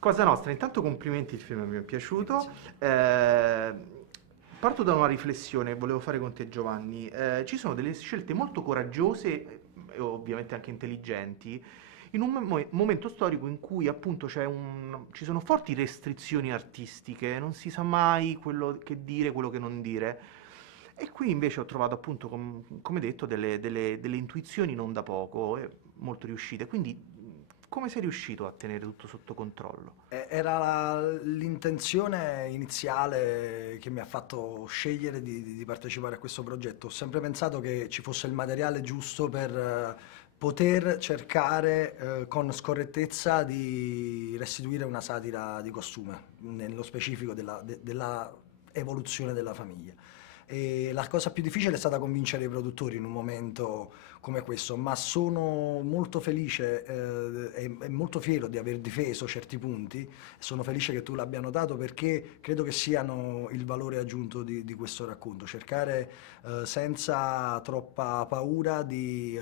Cosa Nostra, intanto complimenti, il film mi è piaciuto. Parto da una riflessione che volevo fare con te, Giovanni. Ci sono delle scelte molto coraggiose e ovviamente anche intelligenti in un momento storico in cui appunto ci sono forti restrizioni artistiche, non si sa mai quello che dire, quello che non dire. E qui invece ho trovato appunto, come detto, delle intuizioni non da poco, molto riuscite. Quindi come sei riuscito a tenere tutto sotto controllo? Era l'intenzione iniziale che mi ha fatto scegliere di partecipare a questo progetto. Ho sempre pensato che ci fosse il materiale giusto per poter cercare con scorrettezza di restituire una satira di costume, nello specifico della evoluzione della famiglia. E la cosa più difficile è stata convincere i produttori in un momento come questo, ma sono molto felice e molto fiero di aver difeso certi punti. Sono felice che tu l'abbia notato perché credo che siano il valore aggiunto di questo racconto, cercare senza troppa paura di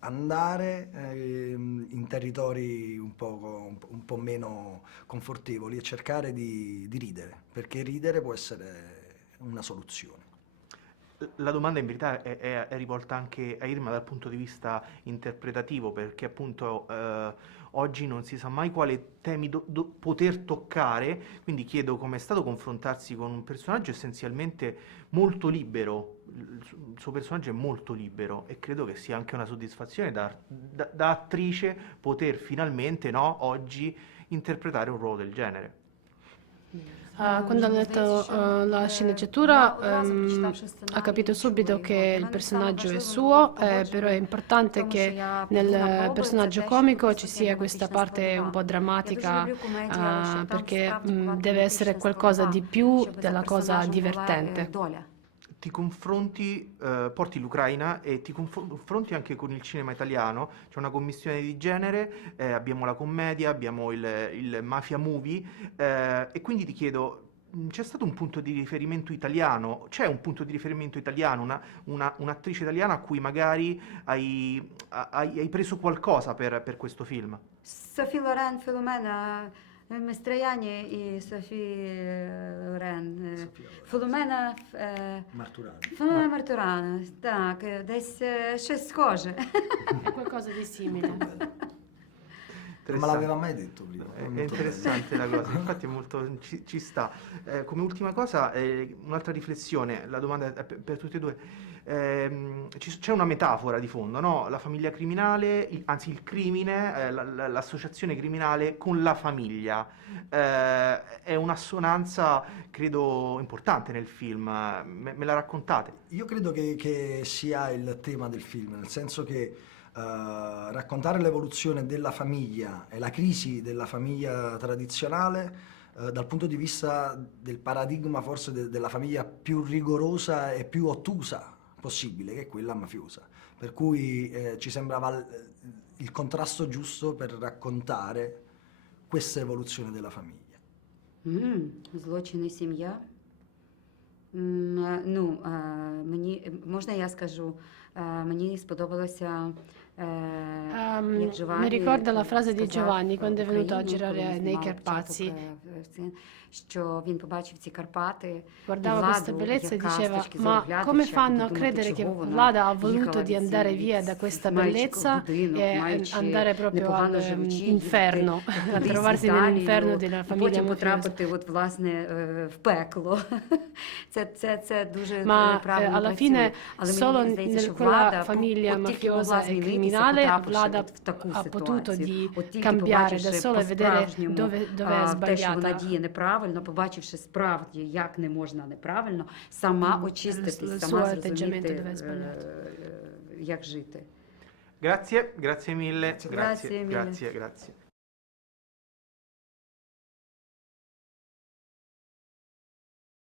andare in territori un po' meno confortevoli e cercare di ridere, perché ridere può essere una soluzione. La domanda in verità è rivolta anche a Irma dal punto di vista interpretativo, perché appunto oggi non si sa mai quale temi poter toccare, quindi chiedo com'è stato confrontarsi con un personaggio essenzialmente molto libero. Il suo personaggio è molto libero e credo che sia anche una soddisfazione da attrice poter finalmente, no, oggi interpretare un ruolo del genere. Quando ha letto la sceneggiatura ha capito subito che il personaggio è suo, però è importante che nel personaggio comico ci sia questa parte un po' drammatica, perché deve essere qualcosa di più della cosa divertente. Ti confronti, porti l'Ucraina e ti confronti anche con il cinema italiano, c'è una commissione di genere, abbiamo la commedia, abbiamo il mafia movie, e quindi ti chiedo, c'è stato un punto di riferimento italiano, c'è un punto di riferimento italiano, un'attrice italiana a cui magari hai preso qualcosa per questo film? Софі Лорен, Філомена Мистрояні і Софі Лорен. Marturano. Філомена Мартурана. Так, десь щось схоже. È qualcosa di simile. Non me l'aveva mai detto prima. È interessante la cosa, infatti è molto, ci sta. Come ultima cosa, un'altra riflessione, la domanda è per tutti e due. C'è una metafora di fondo, no? La famiglia criminale, anzi il crimine, l'associazione criminale con la famiglia. È un'assonanza, credo, importante nel film. Me la raccontate? Io credo che sia il tema del film, nel senso che raccontare l'evoluzione della famiglia e la crisi della famiglia tradizionale dal punto di vista del paradigma forse della famiglia più rigorosa e più ottusa possibile, che è quella mafiosa. Per cui ci sembrava il contrasto giusto per raccontare questa evoluzione della famiglia. Злочин і сім'я. Можна я скажу, мені сподобалося, як Giovanni Mi ricorda la frase di сказав Giovanni quando è venuto a Україну, girare коли nei знімав Carpazi. початок, що він побачив ці Карпати, Guardava questa bellezza e яка з diceva: точки зору ma глядача come буде fanno a думати, credere che чого вона Vlada ha voluto їхала di від andare цієї- via da questa маючи bellezza будинок, e маючи andare proprio непогано живучи, all'inferno, їхати a кудись в trovarsi Італію, nell'inferno della і famiglia потім mafiosa? потрапити от, власне, в пекло. Це дуже Ma правильно alla працює. fine Але solo мені здається, що quella влада famiglia от тільки могла mafiosa e змінитися, criminale потрапивши Vlada от в таку ha potuto ситуацію. di От тільки cambiare da побачивши sola e vedere по-справжньому dove è те, що вона sbagliata. діє неправильно, побачивши справді, як не можна неправильно, сама очиститись, il сама suo atteggiamento зрозуміти, dove è sbagliato. як жити. Grazie, grazie mille. Grazie mille. Grazie, grazie.